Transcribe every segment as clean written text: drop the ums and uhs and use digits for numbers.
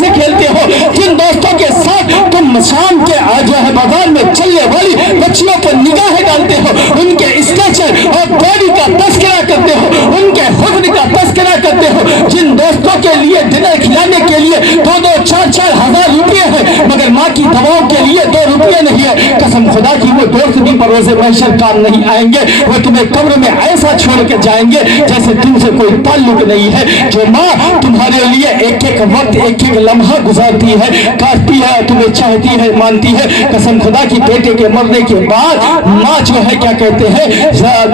कैसे खेलते हो, जिन दोस्तों के साथ तुम शाम के जो है बाजार में चलने वाली बच्चियों पर निगाहें डालते हो, उनके स्ट्रक्चर और बॉडी का तस्करा करते हो, उनके हुस्न का तस्करा करते हो, जिन दोस्तों के लिए डिनर खिलाने के लिए 2-2, 4-4 हजार रुपये है, मगर माँ की दवाओं के लिए 2 रुपये नहीं है, कसम खुदा की वो दोस्त भी रोज़े महशर काम नहीं आएंगे, वो तुम्हें कब्र में ऐसा छोड़ के जाएंगे जैसे तुमसे कोई ताल्लुक नहीं है। जो माँ तुम्हारे लिए एक एक वक्त एक एक लम्हा गुजारती है, काटती है, तुम्हें चाहती है, मानती है, कसम खुदा की बेटे के मरने के बाद माँ जो है क्या कहते हैं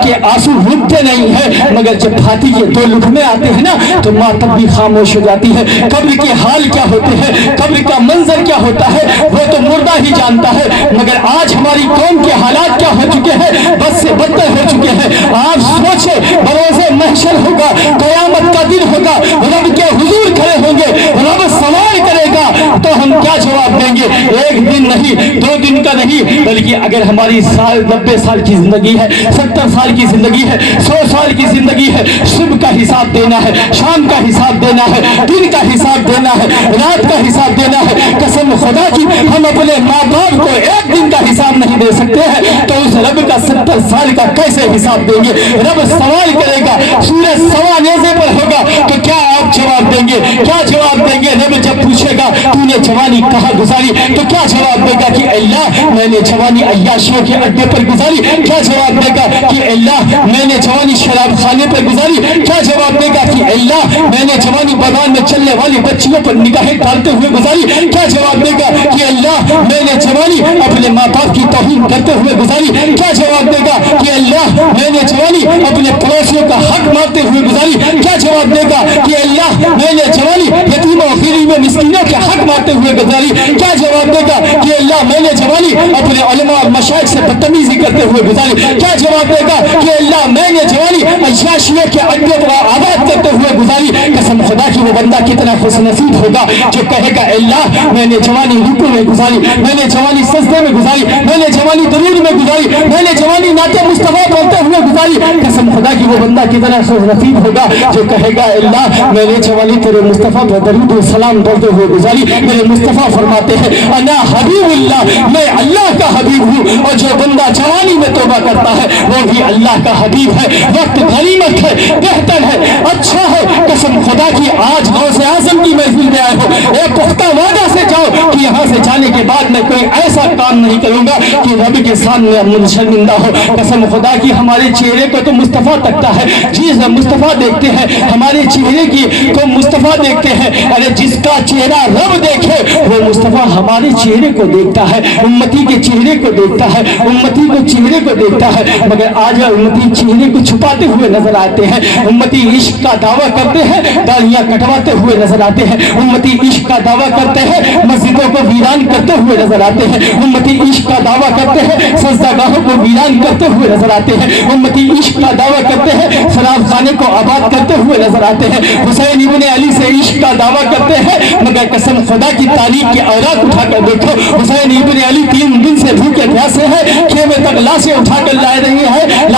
कि आंसू रुकते नहीं है, मगर जब भाती के 2 लुकमे आते हैं ना तो माँ तब भी खामोश हो जाती है। कब्र के हाल क्या होते हैं, कब्र का मंजर क्या होता है, वो तो मुर्दा ही जानता है, मगर आज हमारी कौम के हालात क्या हो चुके हैं, बस से बदतर हो चुके हैं। आप सोचे बरोज़े महशर होगा, क़यामत का दिन होगा, रब के हुजूर खड़े होंगे, रब सवाल करेगा तो हम क्या जवाब देंगे? एक दिन नहीं, 2 दिन का नहीं, बल्कि अगर हमारी 90 साल की जिंदगी है, 70 साल की जिंदगी है, 100 साल की जिंदगी है, सुबह का हिसाब देना है, शाम का हिसाब देना है, दिन का हिसाब देना है, रात का हिसाब देना है। कसम खुदा की हम अपने माँ बाप को एक दिन का हिसाब नहीं दे सकते हैं, तो उस रब का 70 साल का कैसे हिसाब देंगे? रब सवाल करेगा, सूरज सवा नेज़े पर होगा, तो क्या आप जवाब देंगे? क्या जवाब देंगे? रब जब पूछेगा तूने जवानी कहाँ गुजारी, तो क्या जवाब देगा कि अल्लाह मैंने जवानी अय्याशियों के अड्डे पर गुजारी? क्या जवाब देगा कि अल्लाह मैंने जवानी शराब खाने पर गुजारी? क्या जवाब देगा कि अल्लाह मैंने जवानी बाजार में चलने वाली बच्चियों पर निगाहें डालते हुए गुजारी? क्या जवाब देगा कि अल्लाह मैंने जवानी अपने माँ बाप की तौहीन करते हुए गुजारी? क्या जवाब देगा कि अल्लाह मैंने जवानी अपने पड़ोसियों का हक मारते हुए गुजारी? क्या जवाब देगा कि अल्लाह मैंने जवानी यतीमों गरीबों मिस्कीनों के हक मारते हुए गुजारी? क्या जवाब देगा कि अल्लाह मैंने जवानी अपने उलमा और मशाइख से बदतमीजी करते हुए गुजारी? क्या जवाब देगा कि अल्लाह मैंने जवानी अय्याशियों के अड्डे पर आबाद करते हुए गुजारी? कसम खुदा की वो बंदा कितना खुशनसीब होगा जो कहेगा अल्लाह मैंने जवानी रुकू में गुजारी, मैंने जवानी सजदे में गुजारी, मैंने जवानी दरूद में गुजारी, मैंने जवानी नाते मुस्तफा बोलते हुए गुजारी। कसम खुदा की वो बंदा कितना खुशनसीब होगा जो कहेगा अल्लाह मैंने जवानी तेरे मुस्तफा पर दरूद और सलाम बोलते हुए गुजारी। मेरे मुस्तफा फरमाते हैं अना हबीबुल्लाह, मैं अल्लाह का हबीब हूँ, और जो बंदा जवानी में तौबा करता है वो भी अल्लाह का हबीब है। वक्त गनीमत है, बेहतर है, अच्छा है। कसम खुदा की आज गौसे आज़म की महफिल में आए हो, एक पुख्ता वादा से जाओ कि यहाँ से जाने के बाद मैं कोई ऐसा काम नहीं करूंगा कि रब के सामने शर्मिंदा हो। कसम खुदा की हमारे चेहरे को तो मुस्तफ़ा तकता है, जी मुस्तफ़ा देखते हैं, हमारे चेहरे की को मुस्तफ़ा देखते हैं। अरे जिसका चेहरा रब देखे वो मुस्तफ़ा हमारे चेहरे को देखता है, उम्मती के चेहरे को देखता है, उम्मती को चेहरे को देखता है। मगर आज उम्मती चेहरे को छुपाते हुए नजर आते हैं, उम्मती इश्क का दावा करते हैं, दाढ़ियां कटवाते हुए नजर आते हैं, उम्मती इश्क का दावा करते हैं, मस्जिदों को वीरान करते हुए नजर आते हैं, उम्मती इश्क का दावा करते हैं, सजदागाहों को वीरान करते हुए नजर आते हैं, उम्मती इश्क का दावा करते हैं, शराब खाने को आबाद करते हुए नजर आते हैं, हुसैन इब्ने अली से इश्क का दावा करते हैं। मगर कसम खुदा की तारीख की औरात उठाकर देखो, हुसैन इब्ने अली 3 दिन से भूखे प्यासे हैं, खेमे तक लाशें उठाकर ला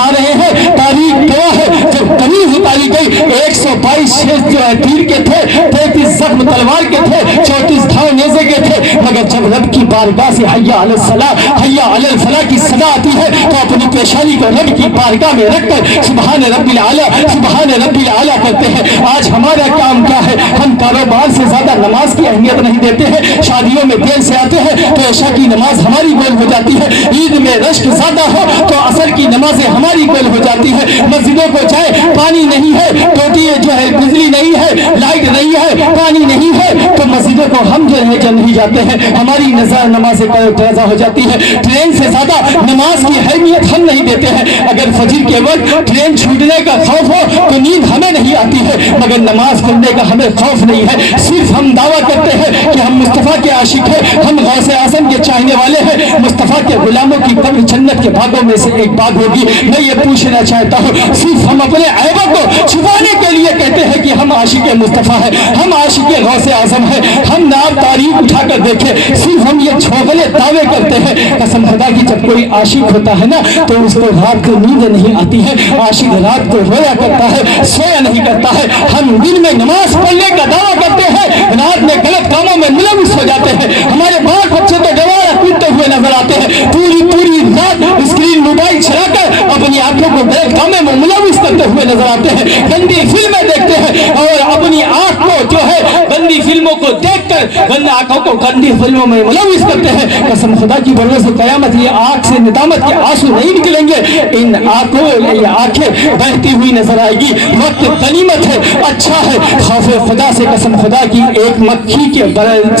रहे हैं। तारीख गवाह है, जब तमीज उतारी गई 122 शेष जो है तीर के थे, 33 जख्म तलवार के थे, 34 घाव नेज़े के थे। मगर जब रब की बारगाह से हय्या अलल सलाह हय्या अलल फलाह की सदा आती है तो अपनी पेशानी को रब की बारगाह में रखकर सुभान रब्बिल आला, सुभान रब्बिल आला करते हैं। आज हमारा काम क्या है? हम कारोबार से ज्यादा नमाज की अहमियत नहीं देते हैं, शादियों में देर से आते हैं तो ऐशा की नमाज हमारी गोल हो जाती है, ईद में रश्क ज्यादा हो तो असर की नमाजें हमारी गोल हो जाती है, मस्जिदों को जाए पानी नहीं है, टोटी जो है बिजली नहीं है, लाइट नहीं है, पानी नहीं है, तो मस्जिदों को हम जो है जल नहीं जाते हैं, हमारी नजर नमाज ताज़ा हो जाती है। ट्रेन से ज्यादा नमाज की अहमियत हम नहीं देते हैं। अगर फजर के वक्त ट्रेन छूटने का खौफ हो तो नींद हमें नहीं आती है, मगर नमाज पढ़ने का हमें खौफ नहीं है। सिर्फ हम दावा करते हैं कि हम मुस्तफ़ा के आशिक हैं, हम गौसे आज़म के चाहने वाले हैं, मुस्तफ़ा के गुलामों की कब्र जन्नत के बागों में से एक बाग होगी। मैं ये पूछना चाहता हूँ, सिर्फ हम अपने ऐबों को छुपाने के लिए कहते हैं कि हम आशिक मुस्तफ़ा है, हम आशिक गौसे आज़म है, हम नाम तारीख उठाकर देखे, सिर्फ हम ये छोगले दावे करते हैं। कसम खुदा की जब कोई आशिक होता है ना तो उसको रात को नींद नहीं आती है, आशिक रात को रोया करता है, सोया नहीं करता है। हम दिन में नमाज पढ़ने का दावा करते हैं, रात में गलत कामों में आते हैं, गंदी फिल्में देखते हैं और अपनी आंख को जो है गंदी फिल्मों को देखकर गंदी आंखों को गंदी फिल्मों में मुलविस करते हैं। कसम खुदा की बरस क़यामत ये आंख से निदामत के आंसू नहीं निकलेंगे, इन आंखों ये आंखें बहती हुई नजर आएगी। वक्त गनीमत है, अच्छा है, खौफ खुदा से कसम खुदा की एक मक्खी के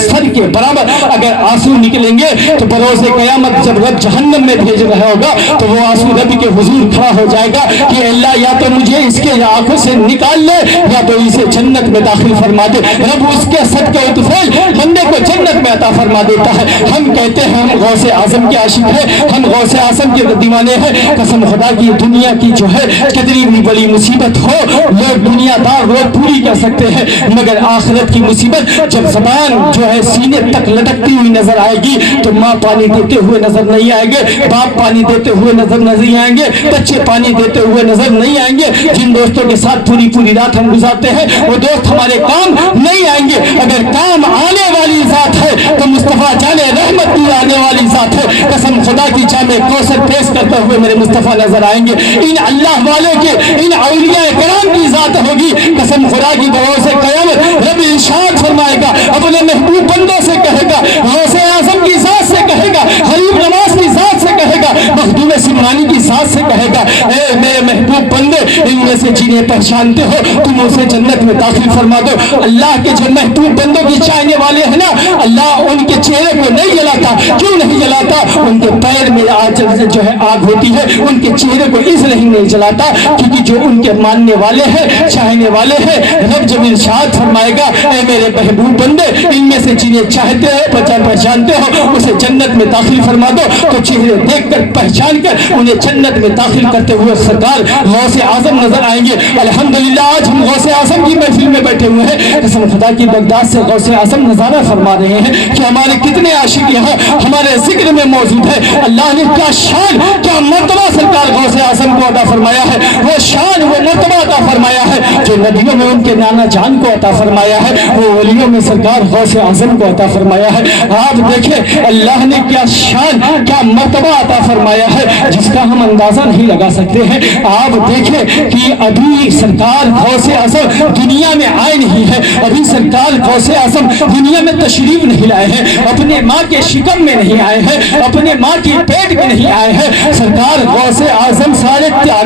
सर के बराबर अगर आंसू निकलेंगे तो बरोज़ क़यामत जब रब जहन्नम में भेज रहा होगा तो वो आंसू रब के हुजूर खड़ा हो जाएगा कि अल्लाह या तो मुझे इसके आंखों से निकाल ले या तो इसे जन्नत में दाखिल फरमा दे। रब उसके सदके उतफैल बंदे को जन्नत में अता फरमा देता है। हम कहते हैं हम गौसे आजम के आशिक हैं, हम गौसे आजम के दीवाने हैं। कसम खुदा की दुनिया की जो है कितनी भी बड़ी मुसीबत हो लोग दुनियादार लोग पूरी कर सकते हैं, मगर आखिरत की मुसीबत जब ज़बान जो है सीने तक लटकती हुई नजर आएगी तो माँ पानी देते हुए नजर नहीं आएंगे, बाप पानी देते हुए नजर नहीं आएंगे, बच्चे पानी देते हुए नजर नहीं आएंगे। जिन दोस्तों के साथ पूरी पूरी रात हम गुजारते हैं वो दोस्त हमारे काम नहीं आएंगे। अगर काम आने वाली जात है तो मुस्तफा जाने रहमत की आने वाली जात है। कसम खुदा की जामे कौसर पेश करते हुए मेरे मुस्तफा नजर आएंगे। इन अल्लाह वालों के इन औलिया कराम की जात होगी। कसम खुदा की बरोसे क़यामत रब इरशाद फरमाएगा, अपने महबूब बंदों से कहेगा, गौसे आज़म की जात से कहेगा, गरीब नवाज की जात से कहेगा, मखदूम सिमरानी की जात से कहेगा, ए मेरे महबूब बंदे इनमें से जिन्हें पहचानते हो तुम उसे जन्नत में दाखिल फरमा दो। अल्लाह के जो महबूब बंदों की चाहने वाले हैं ना, अल्लाह उनके चेहरे को नहीं जलाता। क्यों नहीं जलाता? उनके पैर में आज जो है आग होती है, उनके चेहरे को इसलिए नहीं जलाता क्योंकि जो उनके मानने वाले हैं, चाहने वाले हैं, रब जब इरशाद फरमाएगा ऐ मेरे महबूब बंदे इनमें से जिन्हें चाहते हो पहचानते हो उसे जन्नत में दाखिल फरमा दो, तो चेहरे देखकर पहचान कर उन्हें जन्नत में दाखिल करते हुए सरकार गौसे आजम नजर आएंगे। अल्हम्दुलिल्लाह आज हम गौसे आजम की महफिल में बैठे हुए हैं। कसम खुदा की बगदाद से गौसे आजम नजारा फरमा रहे हैं कि हमारे कितने आशिक यहाँ हमारे जिक्र में मौजूद है। अल्लाह ने क्या शान क्या मर्तबा सरकार गौसे आजम को अता फरमाया है, वो शान वो मर्तबा अता फरमाया है जो नदियों में उनके नाना जान को अता फरमाया है, वो वलियों में सरकार गौसे आजम को अता फरमाया है। आप देखें अल्लाह ने क्या शान क्या मर्तबा अता फरमाया है जिसका हम अंदाजा नहीं लगा सकते हैं। आप देखें कि अभी सरकार गौसे आजम दुनिया में आए नहीं है, अभी सरकार गौसे आजम दुनिया में तशरीफ नहीं लाए हैं, अपने माँ के शिकम में नहीं आए हैं, अपने माँ की पेट में नहीं आए हैं। सरकार गौसे आजम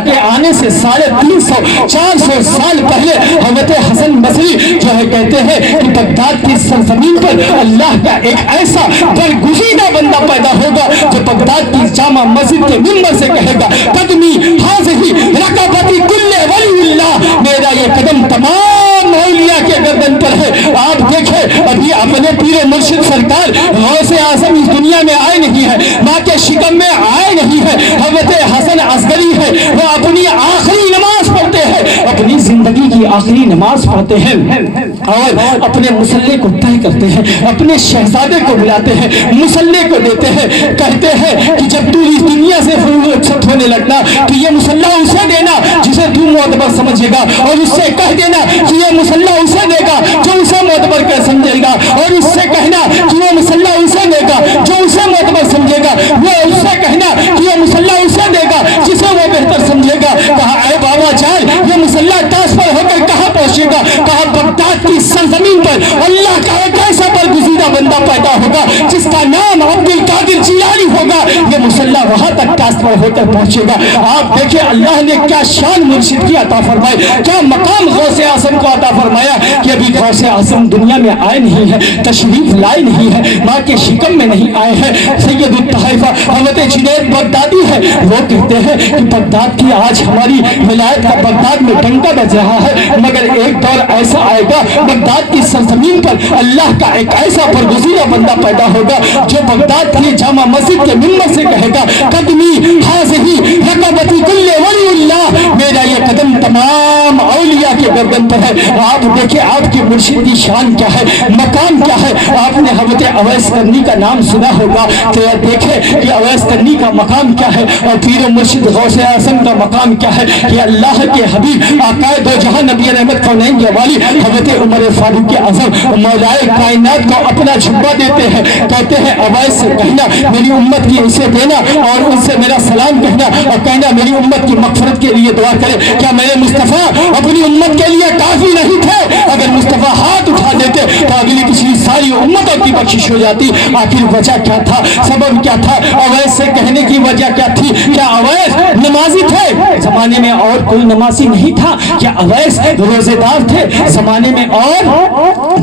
के आने से 350-400 साल पहले हज़रत हसन बसरी जो है कहते हैं कि बगदाद की सरजमीन पर अल्लाह का एक ऐसा बरगुज़ीदा बंदा पैदा होगा जो बगदाद की जामा मस्जिद के मिंबर से कहेगा, कदमी हाज़िही रक़बती कुल्ले वलीउल्लाह, मेरा ये कदम तमाम औलिया के गर्दन पर है। आप देखें अभी अपने पीर मुर्शिद सरकार गौसे आज़म इस दुनिया में आए नहीं है, माँ के शिकम में आए नहीं है। हज़रत हसन असगरी है, वो अपनी आखिरी नमाज पढ़ते हैं, अपनी जिंदगी की आखिरी नमाज पढ़ते हैं और अपने मुसल्ले को तय करते हैं, अपने शहजादे को बुलाते हैं, मुसल्ले को देते हैं, कहते हैं कि जब तू इस दुनिया से फुर्सत होने लगना तो ये मुसल्ला उसे देना जिसे तू मोतबर समझेगा, और उससे कह देना कि ये मुसल्ला उसे देगा जो उसे मोतबर कर समझेगा, और उससे कहना कि वो मुसल्ला उसे देगा जो उसे मोतबर समझेगा, वो उससे कहना कि ये मुसल्ला उसे देगा जिसे वो बेहतर समझेगा। कहा ऐ बाबा जान ये मुसल्ला ट्रांसफर होकर कहाँ पहुंचेगा? कहा बगदाद की सरजमीन पर अल्लाह का एक ऐसा बरगुज़ीदा बंदा पैदा होगा जिसका नाम अब्दुल कादिर जिलानी होगा, ये मुसल्ला वहां तक ट्रांसफर होकर पहुंचेगा। आप देखिए अल्लाह ने क्या शान मुर्शिद की अता फरमाई, क्या मकाम गौसे आज़म को अता फरमाया कि अभी गौसे आज़म दुनिया में आए नहीं है, तशरीफ लाए नहीं है, माँ के शिकम में नहीं आए हैं। सैयदुत तहफ़ा हज़रत जुनैद बगदादी है, वो कहते हैं कि बगदाद की आज हमारी विलायत का बगदाद में डंका बज रहा है, मगर एक दौर ऐसा आएगा बगदाद की सरजमीन पर अल्लाह का एक ऐसा बरगुज़ीदा बंदा पैदा होगा जो बगदाद की जामा मस्जिद के मिंबर से कहेगा, कदमी हाज़िही रक़बती कुल्ले वलीउल्लाह, मेरा ये कदम तमाम तमाम औलिया के गर्दन पर है। आप देखें आपके मुर्शिद की शान क्या है, मकाम क्या है। आपने हज़रत अवैस करनी का नाम सुना होगा, तो देखें कि अवैस करनी का मकाम क्या है और पीर मुर्शिद गौसे आज़म का मकाम क्या है कि अल्लाह के हबीब आकाए दो जहां नबी रहमत कौनैन के वाली हज़रत उमर फारूक आज़म मौलाए कायनात को अपना झुब्बा देते हैं, कहते हैं अवैस से कहना मेरी उम्मत की इसे देना और उनसे मेरा सलाम कहना और कहना मेरी उम्मत की मग़फ़िरत के लिए दुआ करे। क्या मेरे मुस्तफ़ा अपनी उम्मत के लिए काफ़ी नहीं थे? अगर मुस्तफ़ा हाथ उठा देते तो अगली पिछली सारी उम्मतों की बख्शिश हो जाती। आखिर वजह क्या था, सबब क्या था? अवैस से कहने की वजह क्या थी? क्या अवैस नमाजी थे? जमाने में और कोई नमाजी नहीं था। क्या अवैस रोजेदार थे? जमाने में और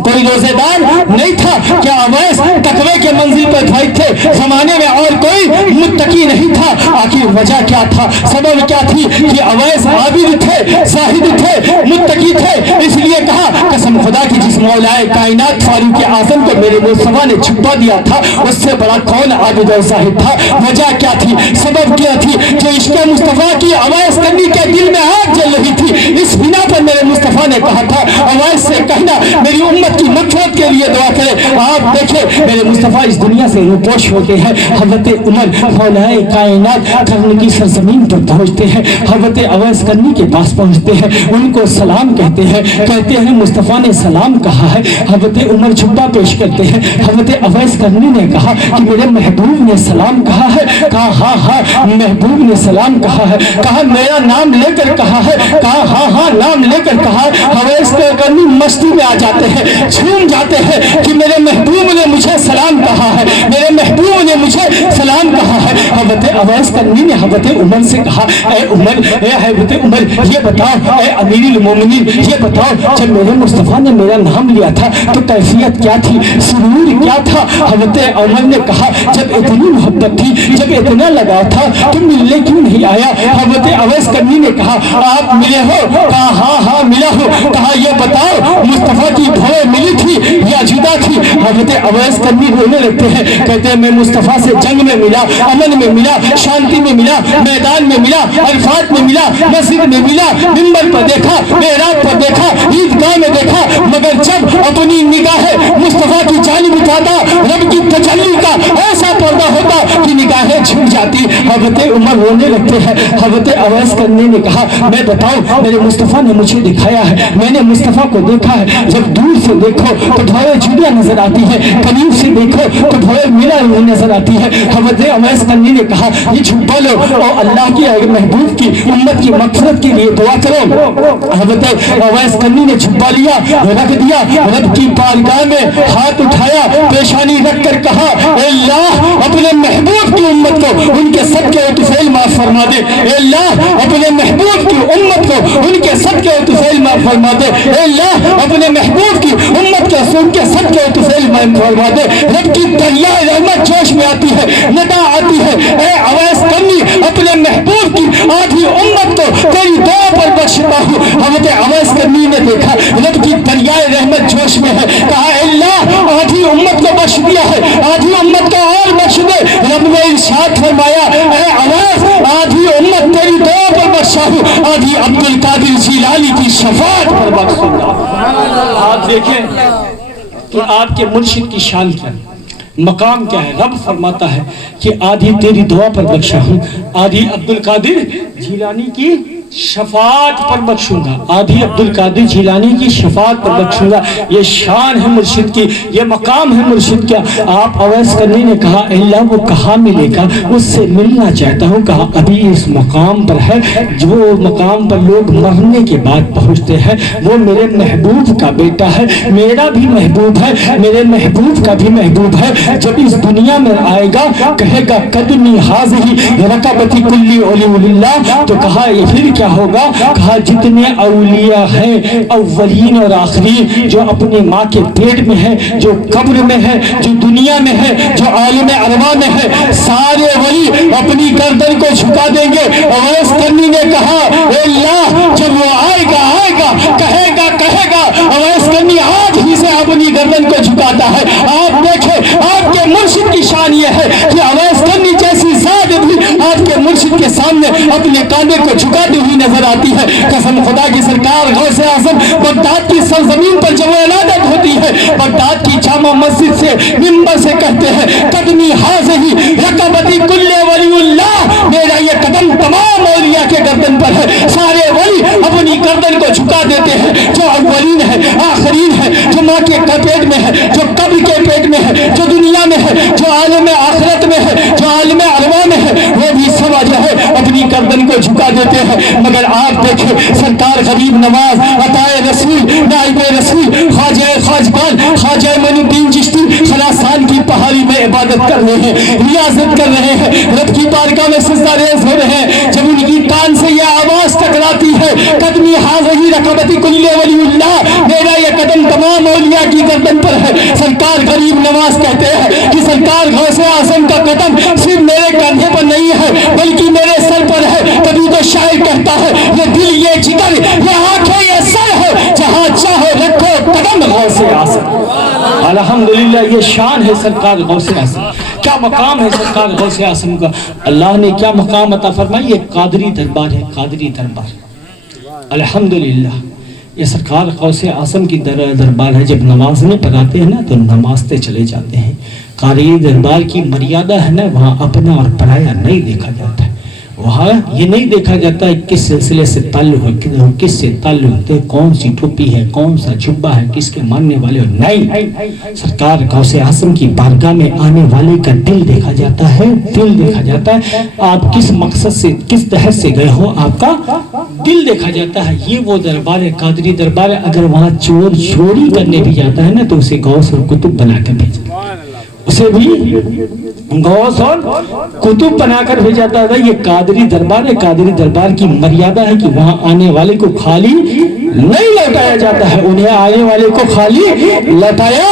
कोई रोजेदार नहीं था। क्या अवैस तकवे के मंजिल पर फाइज थे? जमाने में और कोई मुत्तकी नहीं था। आखिर वजह क्या था, सबब क्या थी कि अवैस आबिद थे, साहिद थे, मुत्तकी थे। इसलिए कहा कसम खुदा की जिस मौलाए कायनात फारूक आज़म को मेरे मुस्तफ़ा ने छुपा दिया था उससे बड़ा कौन आबिद और साहिद था। वजह क्या थी, सबब क्या थी? जो इश्क़ मुस्तफ़ा की अवैस करनी के दिल में आग जल रही थी, इस बिना पर मेरे मुस्तफ़ा ने कहा था अवैस से कहना मेरी उम्मत की मग़फ़िरत के लिए दुआ करे। आप देखें मेरे मुस्तफ़ा इस दुनिया से रूपोश होते हैं। हज़रत उमर मौलाए कायनात करने की सरजमीन पर पहुँचते हैं, हज़रत अवैस करनी के पास पहुँचते हैं, उनको सलाम कहते हैं, कहते हैं मुस्तफ़ा ने सलाम कहा है। हज़रत उमर झुब्बा पेश करते हैं। हज़रत अवैस करनी ने कहा कि मेरे महबूब ने सलाम कहा है। कहा हाँ हाँ महबूब ने सलाम कहा है। कहा मेरा नाम लेकर कहा है। कहा हाँ हाँ नाम लेकर कहा। अवैस करनी मस्ती में आ जाते हैं, झूम जाते हैं कि मेरे महबूब ने मुझे सलाम कहा है, मेरे महबूब ने मुझे सलाम कहा है। हज़रत अवैस करनी ने हज़रत उमर से कहा ए उमर, ए हज़रत उमर ये बताओ, ए अमीरुल मोमिनीन ये बताओ, जब मेरे मुस्तफ़ा ने मेरा नाम लिया था तो कैफियत क्या थी, सुरूर क्या था? हज़रत उमर ने कहा जब इतनी मोहब्बत थी, जब इतना लगाव था तो मिलने क्यों नहीं आया? हज़रत अवैस करनी ने कहा आप मिले हो? कहा हाँ हाँ मिला हो। कहा ये बताओ मुस्तफ़ा की भौएं मिली थी या जुदा थी? हज़रत अवैस करनी रोने लगते हैं, कहते हैं मैं मुस्तफ़ा से जंग में मिला, अमन में मिला, शांति में मिला, मैदान में मिला, अरफात में मिला, मस्जिद में मिला, मिंबर पर देखा, मेहराब पर देखा, ईदगाह में देखा, मगर जब अपनी निगाहें मुस्तफ़ा की जानिब उठाता रब की तजल्ली का ऐसा पर्दा होता कि निगाहें झुक जाती। हज़रत उमर रोने लगते हैं। हज़रत अवैस करनी ने कहा मैं बताऊं मेरे मुस्तफ़ा ने मुझे दिखाया है, मैंने मुस्तफ़ा को देखा है। जब दूर से देखो तो भौएं जुदा नजर आती है, करीब से देखो तो भौएं मिला नजर आती है। हज़रत अवैस करनी ने कहा ये झुब्बा लो और अल्लाह की महबूब की उम्मत की मग़फ़िरत के लिए दुआ करो। हज़रत अवैस करनी ने झुब्बा लिया, रख दिया, रब की बारगाह में हाथ उठाया, पेशानी रख कर कहा अल्लाह अपने महबूब की उम्मत को उनके सबके उतफैल माफ फरमा दे। अल्लाह अपने महबूब की उम्मत को उनके सबके उतफैल माफ फरमा दे। अल्लाह अपने महबूब की उम्मत के उनके सबके उतफैल माफ फरमा दे। रब की दरिया रहमत जोश में आती है, नदा आती है। ए अवैस करनी अपने महबूब की आधी उम्मत को तेरी दुआ पर बख्शता हूँ। हज़रत अवैस करनी ने देखा रब की दरिया रहमत जोश में है, कहा अल्लाह आधी उम्मत को बख्श दिया है, आधी उम्मत को और बख्श दे। रब ने इरशाद फरमाया ए अवैस आधी उम्मत तेरी दुआ पर बख्शा हूँ, आधी अब्दुल कादिर जिलानी की शफाअत पर बख्शूंगा। आप देखें कि आपके मुर्शिद की शान क्या है, मकाम क्या है। रब फरमाता है कि आधी तेरी दुआ पर बख्शा हूँ, आधी अब्दुल कादिर जिलानी की शफाअत पर बख्शूंगा, आधी अब्दुल कादिर जिलानी की शफाअत पर बख्शूंगा। ये शान है मुर्शिद की, ये मकाम है मुर्शिद का। आप अवैस करनी ने कहा अल्लाह वो कहाँ मिलेगा, उससे मिलना चाहता हूँ। कहा अभी इस मकाम पर है जो मकाम पर लोग मरने के बाद पहुँचते हैं, वो मेरे महबूब का बेटा है, मेरा भी महबूब है, मेरे महबूब का भी महबूब है। जब इस दुनिया में आएगा कहेगा कदमी हाज़िही रकबती कुल्ली औलियल्लाह, तो कहा ये फिर क्या होगा? कहा जितने औलिया हैं अव्वलीन और आखिरीन, जो अपनी माँ के पेट में है, जो कब्र में है, जो दुनिया में है, जो आलम अरवा में है, सारे वली अपनी गर्दन को झुका देंगे। अवैस करनी ने कहा अल्लाह जब वो आएगा कहेगा अवैस करनी आज ही से अपनी गर्दन को झुकाता है। आप देखें आपके मुर्शिद की शान ये है कि अवैस करनी जैसी ज़ात भी आपके मुर्शिद के सामने अपने कांधे को झुकाती हुई नजर आती है। कसम खुदा की सरकार गौसे आजम बगदाद की सरजमीन पर जब इनादत होती है, बगदाद की जामा मस्जिद से मिंबर से कहते हैं, कदमी हाज़ही रकबती कुल्ले वलीउल्लाह, मेरा ये कदम तमाम औलिया के गर्दन पर है। सारे वली अपनी गर्दन को झुका देते हैं, जो अव्वलीन है, आखिरीन है, जो माँ के पेट में है, जो कब्र के पेट में है, जो दुनिया में है, जो आलम आखिरत में है, जो आलम अरवा में है, वो भी सब जो है अपनी गर्दन को झुका देते हैं। मगर आप देखें सरकार गरीब नवाज, अताए रसूल, नाइब रसूल, ख्वाजा ख्वाजगान, ख्वाजा मोइनुद्दीन चिश्ती खरासान की पहाड़ी में इबादत कर रहे हैं, रियाजत कर रहे हैं, रब की बारगाह में सजदा रेज़ हो रहे हैं। जब उनकी कान से यह आवाज टकराती है, कदमी हाज़ही रकबती कुल्ले वलीउल्लाह, मेरा यह कदम तमाम औलिया की गर्दन पर है। सरकार गरीब नवाज कहते हैं कि सरकार गौसे आज़म का कदम सिर्फ मेरे कंधे पर नहीं है, बल्कि मेरे सर पर है। तभी तो शायर कहता है, ये दिल, ये जिगर, ये आंखें, ये सर है, जहां चाहे रखो कदम गौसे आज़म। अल्हम्दुलिल्लाह, ये शान है सरकार गौसे आज़म, क्या मकाम है सरकार गौसे आज़म का। अल्लाह ने क्या मकाम अता फरमाई, ये कादरी दरबार है, कादरी दरबार। अल्हम्दुलिल्लाह, ये सरकार गौसे आज़म की दरबार है। जब नमाज़ में पढ़ाते हैं ना तो नमाजते चले जाते हैं। कादरी दरबार की मर्यादा है ना, वहाँ अपना और पराया नहीं देखा जाता है। वहाँ ये नहीं देखा जाता है किस सिलसिले से ताल्लुक है, किस से ताल्लुक है, कौन सी टोपी है, कौन सा जुब्बा है, किसके मानने वाले हो, नहीं। सरकार गौसे आज़म की बारगाह में आने वाले का दिल देखा जाता है, दिल देखा जाता है। आप किस मकसद से, किस तहत से गए हो, आपका दिल देखा जाता है। ये वो दरबार है, कादरी दरबार है। अगर वहाँ चोर चोरी करने भी जाता है ना तो उसे गौस और कुतुब बनाकर भेजा, उसे भी गौस और कुतुब बनाकर भेजा जाता है। ये कादरी दरबार है। कादरी दरबार की मर्यादा है कि वहां आने वाले को खाली नहीं लौटाया जाता है, उन्हें आने वाले को खाली लौटाया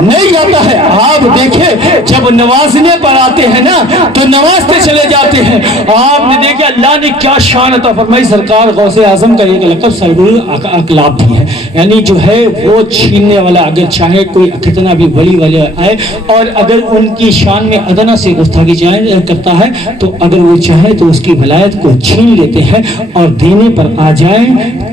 नहीं जाता है। आप देखें जब नवाजने पर आते हैं ना तो नवाजते चले जाते हैं। आपने देखा अल्लाह ने क्या शान अता फरमाई। सरकार गौसे आज़म का एक लक़ब सरबुल अक़लाब भी है, यानी जो है वो छीनने वाला। अगर चाहे कोई कितना भी वली वाले आए और अगर उनकी शान में अदना से गुस्ताखी करता है तो अगर वो चाहे तो उसकी वलायत को छीन लेते हैं और देने पर आ जाए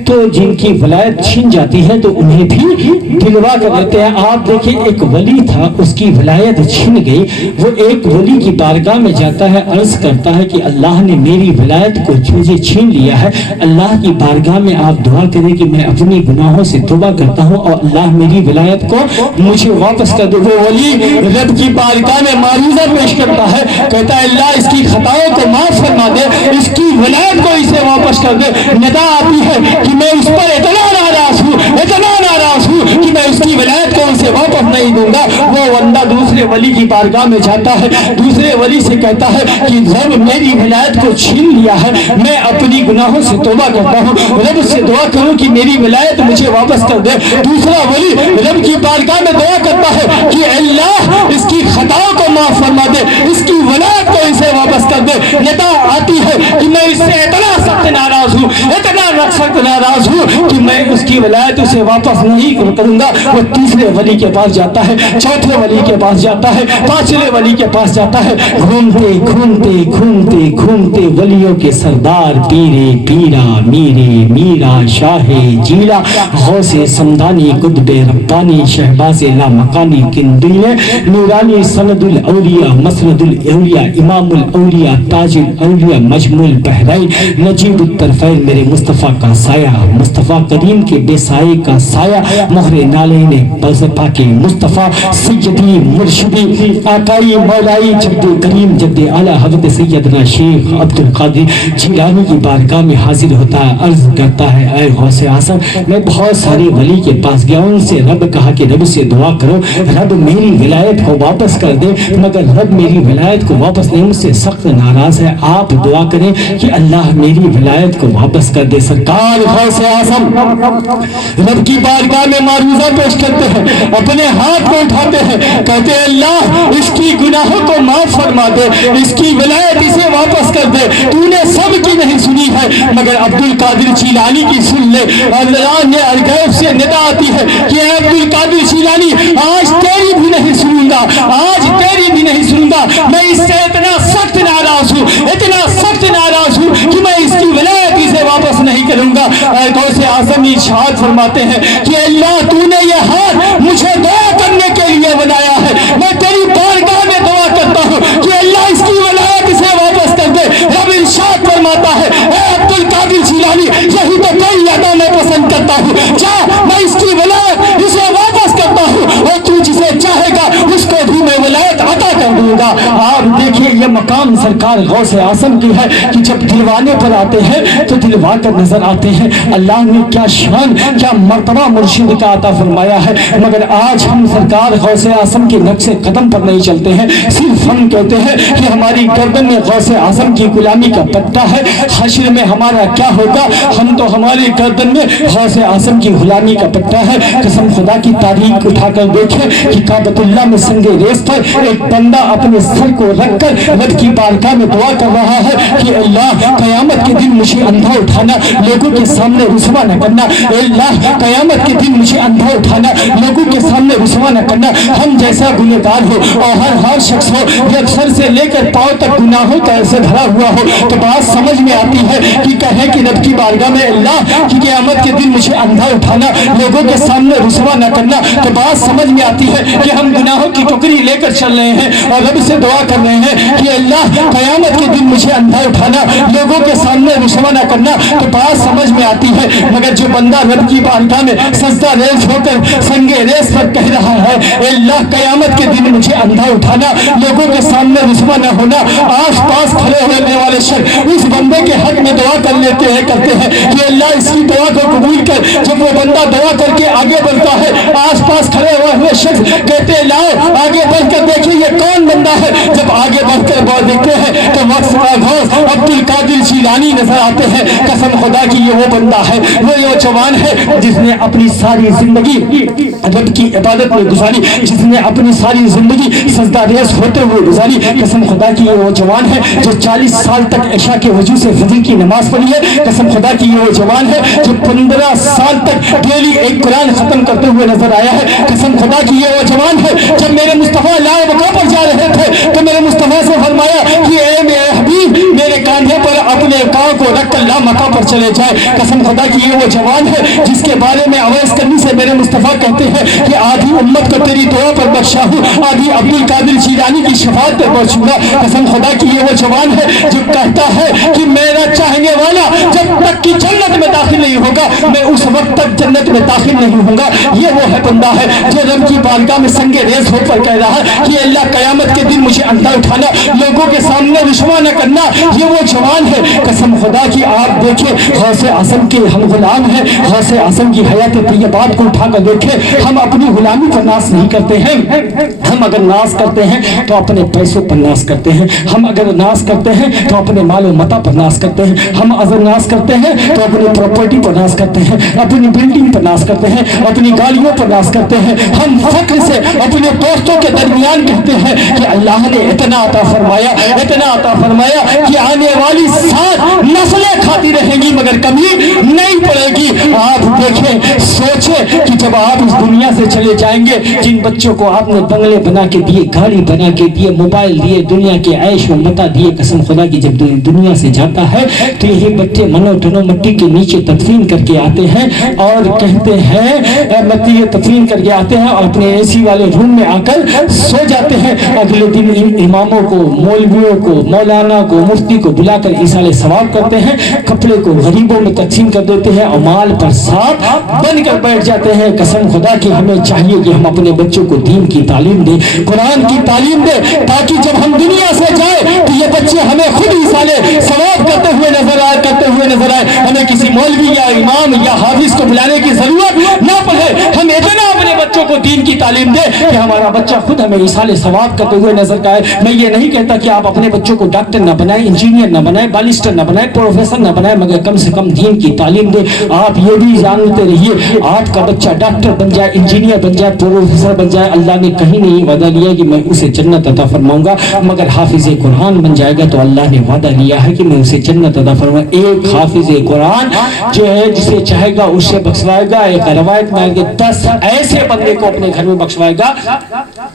तो जिनकी वलायत छीन जाती है तो उन्हें भी दिलवा कर देते हैं। आप देखिए एक वली था, उसकी वलायत छीन गई, वो एक वली की बारगाह में जाता है, अर्ज करता है कि अल्लाह ने मेरी वलायत को मुझे छीन लिया है। अल्लाह की बारगाह में आप दुआ करें कि मैं अपनी गुनाहों से तौबा करता हूँ और अल्लाह मेरी वलायत को मुझे वापस कर दे। वो वली रब की बारगाह में मारूजा पेश करता है, कहता है अल्लाह इसकी खताओं को माफ फरमा दे, इसकी वलायत को इसे वापस कर दे। निदा आती है कि मैं उस पर इतना नाराज हूँ, इतना नाराज हूँ कि मैं उसकी वलायत को उसे वापस नहीं दूंगा। वो बंदा दूसरे वली की बारगाह में जाता है, दूसरे वली से कहता है कि रब मेरी वलायत को छीन लिया है, मैं अपनी गुनाहों से तौबा करता हूँ, रब से दुआ करूँ कि मेरी वलायत मुझे वापस कर दे। दूसरा वली रब की बारगाह में दुआ करता है कि अल्लाह इसकी खताओं को माफ फरमा दे, इसकी वलायत को इसे वापस कर दे। निदा आती है कि मैं इससे इतना सख्त नाराज हूँ, इतना सख्त नाराज हूँ कि मैं उसकी वलायत उसे वापस नहीं करूंगा। वो तीसरे वली के पास जाता है, चौथे वली के पास जाता है, पांचवें वली के पास जाता है। घूमते घूमते घूमते घूमते वलियों के सरदार पीरे पीरा मीरे मीरा शाहे जीला गौसे समदानी कुतबे रब्बानी शहबाज़े ला मकानी किंदीने नूरानी सनदुल औलिया मसनदुल औलिया इमामुल औलिया ताजुल औलिया मजमुल बहराइन नजीबुत तरफैन मेरे मुस्तफ़ा का साया, मुस्तफ़ा करीम के बेसाए का साया, मोहरे नालेने बज़पा के मुस्तफ़ा सैयदी मुर्शिदी आकाई मौलाई जद्दे करीम जद्दे आला हज़रत सैयदना शेख अब्दुल कादिर जिलानी की बारगाह में हाजिर होता है, अर्ज करता है ऐ गौसे आज़म मैं बहुत सारे वली के पास गया, उनसे रब कहा कि रब से दुआ करो रब मेरी विलायत को वापस कर दे, मगर रब मेरी विलायत को वापस नहीं, मुझसे सख्त नाराज है। आप दुआ करें कि अल्लाह मेरी विलायत को वापस कर दे। सरकार गौसे आज़म रब की बारगाह में मारूजा पेश करते हैं, अपने हाथ को उठाते हैं, कहते हैं अल्लाह इसकी गुनाहों को माफ फरमा दे, इसकी विलायत इसे वापस कर दे। तूने सब की नहीं सुनी है मगर अब्दुल कादिर जिलानी की सुन ले। अल्लाह ने अरगैब से निदा आती है कि अब्दुल कादिर जिलानी आज तेरी भी नहीं सुनूंगा, आज तेरी भी नहीं सुनूंगा। मैं इससे इतना सख्त नाराज हूँ, इतना सख्त नाराज हूँ कि मैं आज़म इरशाद फरमाते हैं कि अल्लाह तूने ये हाथ मुझे दुआ करने के लिए बनाया है, मैं तेरी बारगाह में दुआ करता हूँ कि अल्लाह इसकी वलायत इसे वापस कर दे। रब इरशाद फरमाता है, ए अब्दुल कादिर जिलानी, यही तो तेरी अदा मैं पसंद करता हूँ, जा मैं इसकी वलायत इसे वापस करता हूँ और तू जिसे चाहेगा उसको भी मैं वलायत अता कर दूंगा। आप देखिए ये मकाम सरकार गौसे आज़म की है कि जब दिलवाने पर आते हैं तो दिलवा कर नजर आते हैं। अल्लाह ने क्या शान क्या मर्तबा मुर्शिद का अता फरमाया है, मगर आज हम सरकार गौसे आज़म के नक्शे कदम पर नहीं चलते हैं। सिर्फ हम कहते हैं कि हमारी गर्दन में गौसे आज़म की गुलामी का पट्टा है, हश्र में हमारा क्या होगा, हम तो हमारी गर्दन में गौसे आज़म की गुलामी का पट्टा है। कसम खुदा की तारीख उठाकर देखें कि काबतुल्लाह में संगे रेस पर एक बंदा अपने सर को रखकर रब की बारगाह में दुआ कर रहा है कि अल्लाह क़यामत के दिन मुझे अंधा उठाना, लोगों के सामने रुसवा न करना। अल्लाह क़यामत के दिन मुझे अंधा उठाना, लोगों के सामने रुसवा न करना। हम जैसा गुनहगार हो और हर शख्स हो जब सर से लेकर पांव तक गुनाहों का ऐसे भरा हुआ हो तो बात समझ में आती है कि कहे कि रब की बारगाह में अल्लाह की क़यामत के दिन मुझे अंधा उठाना, लोगों के सामने रुसवा न करना, तो बात समझ में आती है कि हम गुनाहों की टोकरी लेकर चल रहे हैं और रब से दुआ कर रहे हैं कि अल्लाह क़यामत के दिन मुझे अंधा उठाना, लोगों के सामने रुसवा न करना, तो बात समझ में आती है। मगर जो बंदा रब की बारगाह में सजदा रेस होकर संगे रेस पर कह रहा है अल्लाह क़यामत के दिन मुझे अंधा उठाना, लोगों के सामने रुसवा न होना, आस पास खड़े होने वाले शख्स उस बंदे के हक में दुआ कर लेते हैं, करते हैं कि अल्लाह इसकी दुआ को कबूल कर। जब वो बंदा दुआ करके आगे बढ़ता है, आस पास खड़े हुए शख्स कहते लाओ आगे बढ़कर देखिए ये कौन बंदा है। जब आगे बढ़कर देखते हैं तो वक्त अब्दुल कादिर जिलानी नजर आते हैं। कसम खुदा की ये वो बंदा है, वो जवान है जिसने अपनी सारी जिंदगी रब की इबादत में गुजारी, जिसने अपनी सारी जिंदगी सजदा रेस होते हुए गुजारी। कसम खुदा की ये वो जवान है जो 40 साल तक इशा के वजू से फजर की नमाज पढ़ी है। कसम खुदा की ये वो जवान है जो 15 साल तक डेली एक कुरान खत्म करते हुए नजर आया है। कसम खुदा की ये वो जवान है जब मेरे मुस्तफा लाए मकाम पर जा रहे थे तो मेरे मुस्तफा से फरमाया कि ए मेरे हबीब मेरे कांधे पर अपने कान को रखकर ला मका पर चले जाए। कसम खुदा की ये वो जवान है जिसके बारे में अवैस करने से मेरे मुस्तफा कहते हैं कि आधी उम्मत को तेरी दुआ पर बख्शा हूँ, आधी अब्दुल कादिर जिलानी की शफाअत पर बख्शूंगा। कसम खुदा की ये वो जवान है जो कहता है कि मेरा चाहने वाला जब तक की जन्नत में दाखिल नहीं होगा मैं उस वक्त तक जन्नत में दाखिल नहीं होगा। ये वो है बंदा है जो रब की बारगाह में संगे रेस होकर कह रहा है कि अल्लाह क़यामत के दिन मुझे अंधा उठाना, लोगों के सामने रुसवा न करना। ये वो जवान है। कसम खुदा की आप देखें गौसे आज़म के हम गुलाम हैं, गौसे आज़म की हयात तैयबात को उठाकर देखें। हम अपनी गुलामी पर नाश नहीं करते हैं। हम अगर नाश करते हैं तो अपने पैसों पर नाश करते हैं, हम अगर नाश करते हैं तो अपने मालो मता पर नाश करते हैं, हम अगर नाश करते हैं तो अपनी प्रॉपर्टी पर नाश करते हैं, अपनी बिल्डिंग पर नाश करते हैं, अपनी गाड़ियों पर नाश करते हैं। हम फख्र से अपने दोस्तों के दरमियान कहते हैं कि अल्लाह ने इतना अता फरमाया, इतना अता फरमाया कि आने वाली 7 नस्लें खाती रहेंगी मगर कभी नहीं पड़ेगी। आप देखें सोचें कि जब आप इस दुनिया से चले जाएंगे, जिन बच्चों को आपने बंगले बना के दिए, गाड़ी बना के दिए, मोबाइल दिए, दुनिया के ऐश व मता दिए, कसम खुदा की जब दुनिया से जाता है तो यही बच्चे मनो टनो मट्टी के नीचे तदफीन करके आते हैं और कहते हैं मट्टी तदफीन करके आते हैं और अपने एसी वाले रूम में आकर सो जाते हैं। अगले दिन इन इमामों को, मौलवियों को, मौलाना को, मुफ्ती को बुलाकर इसाले सवाब करते हैं, कपड़े को गरीबों में तकसीम कर देते हैं और माल पर साथ बनकर बैठ जाते हैं। कसम खुदा की हमें चाहिए कि हम अपने बच्चों को दीन की तालीम दें, कुरान की तालीम दें, ताकि जब हम दुनिया से जाए तो ये बच्चे हमें खुद इसाले सवाब करते हुए नजर आए। हमें किसी मौलवी या इमाम या हाफिज को बुलाने की जरूरत ना पड़े। हम इतना अपने बच्चों को दीन की तालीम दें कि हमारा बच्चा खुद हमें इसाले सवाब करते हुए नजर आए। मैं ये नहीं कहता कि आप अपने बच्चों को डॉक्टर ना बनाए, इंजीनियर ना बनाए, बालिस्टर ना बनाए, प्रोफेसर ना बनाए, मगर कम से कम दीन की तालीम दे। आप ये भी जानते रहिए आपका बच्चा डॉक्टर बन जाए, इंजीनियर बन जाए, प्रोफेसर बन जाए, अल्लाह ने कहीं नहीं वादा लिया कि मैं उसे जन्नत अता फरमाऊंगा, मगर हाफिज कुरान बन जाएगा तो अल्लाह ने वादा लिया है कि मैं उसे जन्नत अता फरमाऊंगा। एक हाफिज कुरान जो है जिसे चाहेगा उससे बख्शवाएगा। एक रवायत में 10 ऐसे बंदे والے کو اپنے گھر میں بخشوائے گا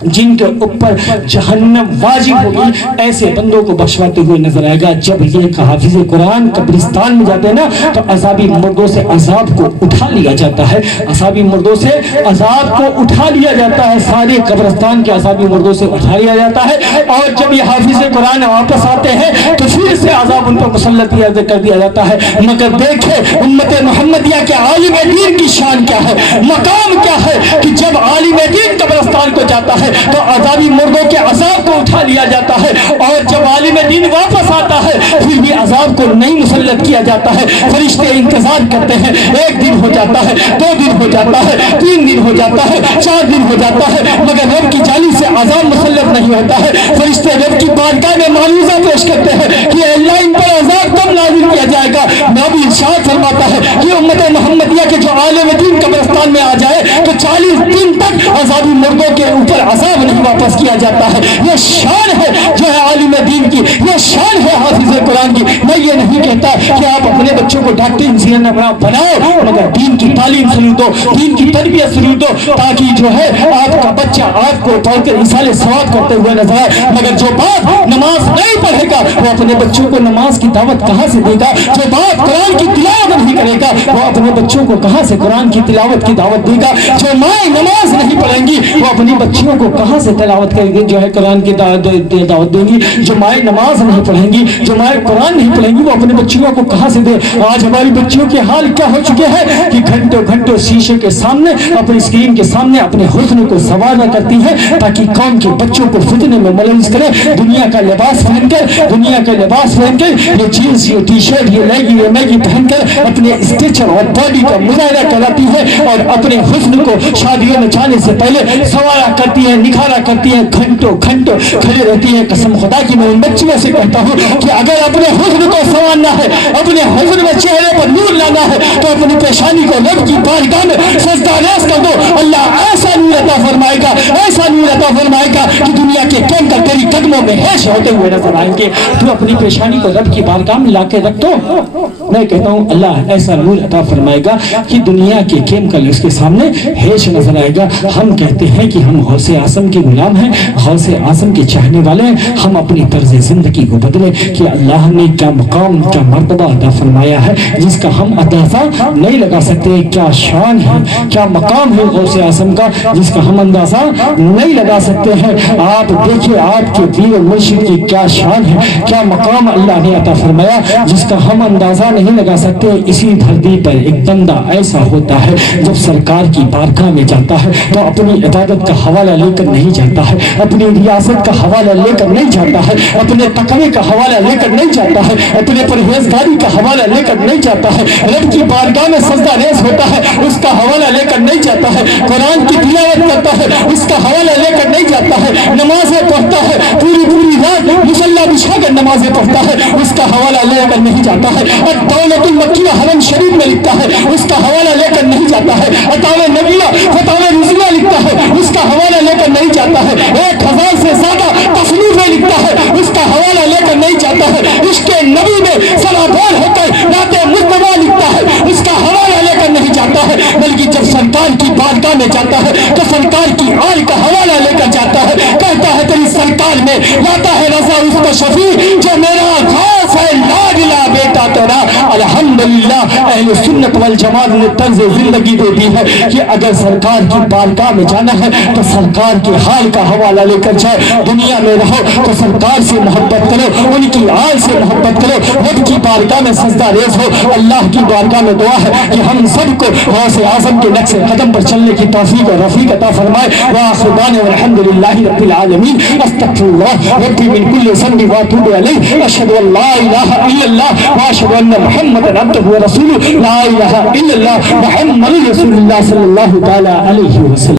جن کے اوپر جہنم واجب ہوگی، ایسے بندوں کو بخشواتے ہوئے نظر آئے گا۔ جب یہ حافظ قرآن قبرستان میں جاتے ہیں نا تو عذابی مردوں سے عذاب کو اٹھا لیا جاتا ہے، عذابی مردوں سے عذاب کو اٹھا لیا جاتا ہے، سارے قبرستان کے عذابی مردوں سے اٹھا لیا جاتا ہے، اور جب یہ حافظ قرآن واپس آتے ہیں تو پھر سے عذاب ان پر مسلط کر دیا جاتا ہے۔ مگر دیکھیں امت محمدیہ کے عالم دین کی شان کیا ہے، مقام کیا ہے کہ جب عالم دین قبرستان کو جاتا ہے تو عذابی مردوں کے عذاب کو اٹھا لیا جاتا ہے، اور جب عالم دین واپس آتا ہے پھر بھی عذاب کو نہیں مسلط کیا جاتا ہے۔ فرشتے انتظار کرتے ہیں، ایک دن ہو جاتا ہے، 2 دن ہو جاتا ہے، 3 دن ہو جاتا ہے، 4 دن ہو جاتا ہے، مگر رب کی جانب سے عذاب مسلط نہیں ہوتا ہے۔ فرشتے رب کی بارگاہ میں معروضہ پیش کرتے ہیں کہ اللہ ان پر عذاب کب نازل کیا جائے گا۔ نبی ارشاد فرماتا ہے کہ امت محمدیہ کے جو عالم دین قبرستان میں آ جائے تو 40 دن تک عذابی مردوں کے اوپر عذاب نہیں واپس کیا جاتا ہے۔ یہ شان ہے جو ہے عالم دین کی، یہ شان ہے حافظ قرآن کی۔ میں یہ نہیں کہتا کہ آپ اپنے بچوں کو ڈاکٹر انجینئر بناؤ، مگر دین کی تعلیم ضرور دو، دین کی تربیت ضرور دو، تاکہ جو ہے آپ کا بچہ آپ کو پڑھ کر اصالہ ثواب کرتے ہوئے نظر آئے۔ مگر جو باپ نماز نہیں پڑھے گا وہ اپنے بچوں کو نماز کی دعوت کہاں سے دے گا؟ جو باپ قرآن کی تلاوت نہیں کرے گا وہ اپنے بچوں کو کہاں سے قرآن کی تلاوت کی دعوت دے گا؟ جو مائیں نماز نہیں پڑھیں گی وہ اپنی بچیوں کو کہاں سے تلاوت کریں گے جو ہے قرآن کی دعوت دیں گی؟ جو مائیں نماز نہیں پڑھیں گی، جو مائیں قرآن نہیں پڑھیں گی وہ اپنے بچیوں کو کہاں سے دے؟ آج ہماری بچیوں کے حال کیا ہو چکے ہیں کہ گھنٹوں گھنٹوں شیشے کے سامنے اپنی اسکرین کے سامنے اپنے حسن کو سنوارا کرتی ہے تاکہ قوم کے بچوں کو فتنے میں ملوث کرے۔ دنیا کا لباس پہن کر، دنیا کا لباس پہن کر، یہ جینس، یہ ٹی شرٹ، یہ لیگی، یہ میگی پہن کر اپنے اسٹرکچر اور باڈی کا مظاہرہ کراتی ہے اور اپنے حسن کو شادیوں میں جانے سے پہلے سنوارا کرتی ہے، نکھارا کرتی ہے، گھنٹوں گھنٹوں کھڑے رہتی ہے۔ قسم خدا کی میں ان بچیوں سے کہتا ہوں کہ اگر اپنے حسن کو سنوارنا ہے، اپنے حسن میں چہرے پر نور لانا ہے تو اپنی پیشانی کو رب کی بارگاہ میں سجدہ ریز کر دو۔ اللہ ایسا نور عطا فرمائے گا، ایسا نور عطا فرمائے گا کہ دنیا کے کینکر تیری قدموں میں ہیش ہوتے ہوئے نظر آئیں گے۔ تو اپنی پیشانی کو رب کی بارگاہ میں لا کے رکھ دو۔ میں کہتا ہوں اللہ ایسا نور عطا فرمائے گا کہ دنیا کے کیمیکل اس کے سامنے ہیش نظر آئے گا۔ ہم کہتے ہیں کہ ہم غوث اعظم کے غلام ہیں، غوث اعظم کے چاہنے والے ہیں۔ ہم اپنی طرز زندگی کو بدلے کہ اللہ نے کیا مقام، کیا مرتبہ عطا فرمایا ہے جس کا ہم اندازہ نہیں لگا سکتے۔ کیا شان ہے، کیا مقام ہے غوث اعظم کا جس کا ہم اندازہ نہیں لگا سکتے ہیں۔ آپ دیکھیں آپ کے پیر و مرشد کی کیا شان ہے، کیا مقام اللہ نے عطا فرمایا جس کا ہم اندازہ نہیں لگا سکتے۔ اسی دھرتی پر ایک بندہ ایسا ہوتا ہے جب سرکار کی بارگاہ میں جاتا ہے تو اپنی عبادت کا حوالہ لے کر نہیں جاتا ہے، اپنی ریاست کا حوالہ لے کر نہیں جاتا ہے، اپنے تقوی کا حوالہ لے کر نہیں جاتا ہے، اپنے پرہیزگاری کا حوالہ لے کر نہیں جاتا ہے، رب کی بارگاہ میں سجدہ ریز ہوتا ہے اس کا حوالہ لے کر نہیں جاتا ہے، قرآن کی تلاوت کرتا ہے اس کا حوالہ لے کر نہیں جاتا ہے، نمازیں پڑھتا ہے پوری رات مصلی بچھا کر نمازیں پڑھتا ہے اس کا حوالہ لے کر نہیں جاتا ہے، الدولۃ المکیہ حرم شریف میں لکھتا ہے اس کا حوالہ لے کر نہیں جاتا ہے، فتاوی نبیہ فتاوی رضویہ لکھتا ہے اس کا حوالہ لے کر نہیں جاتا ہے، 1000 سے زیادہ تصنیفیں لکھتا ہے اس کا حوالہ لے کر نہیں جاتا ہے، عشق نبی میں سرابور ہو کر نعت مصطفیٰ لکھتا ہے اس کا حوالہ لے کر نہیں جاتا ہے، بلکہ جب سرکار کی بارگاہ میں جاتا ہے تو سرکار کی آل کا حوالہ لے کر جاتا ہے، کہتا ہے تیری سرکار میں لاتا ہے رضا اس کو شفیع جو میرا غوث ہے لاڈلا بیٹا تیرا۔ الحمدللہ اہل سنت والجماعت نے طرز زندگی دے دی ہے کہ اگر سرکار کی بارگاہ میں جانا ہے تو سرکار کے حال کا حوالہ لے کر جائے، دنیا میں رہو تو سرکار سے محبت کرو، ان کی آل سے محبت کرو، رب کی بارگاہ میں سجدہ ریز ہو۔ اللہ کی بارگاہ میں دعا ہے کہ ہم سب کو غوث اعظم کے نقش قدم پر چلنے کی توفیق اور رفیق عطا فرمائے۔ وآخر دعوانا والحمدللہ رب العالمین۔ استغفر اللہ ربی من کل ذنب واتوب الیہ، اشہد ان لا الہ الا اللہ واشہد ان محمدا عبدہ ورسولہ، لا الہ الا اللہ محمد رسول اللہ صلی اللہ تعالی علیہ وسلم۔